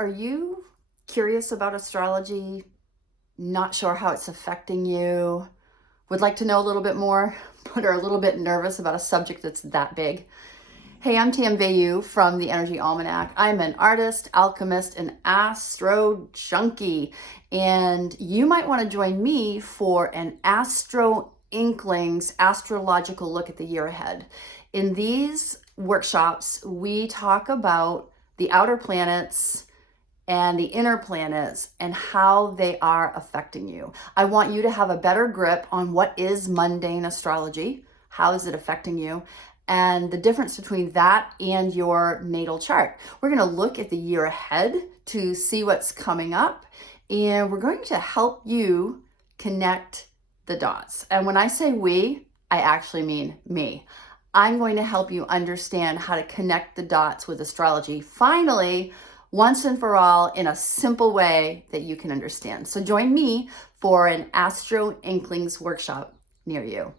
Are you curious about astrology? Not sure how it's affecting you? Would like to know a little bit more, but are a little bit nervous about a subject that's that big? Hey, I'm Tam Veilleux from the Energy Almanac. I'm an artist, alchemist, and astro junkie. And you might want to join me for an AstroInklings astrological look at the year ahead. In these workshops, we talk about the outer planets and the inner planets and how they are affecting you. I want you to have a better grip on what is mundane astrology, how is it affecting you, and the difference between that and your natal chart. We're going to look at the year ahead to see what's coming up, and we're going to help you connect the dots. And when I say we, I actually mean me. I'm going to help you understand how to connect the dots with astrology finally, once and for all, in a simple way that you can understand. So join me for an AstroInklings workshop near you.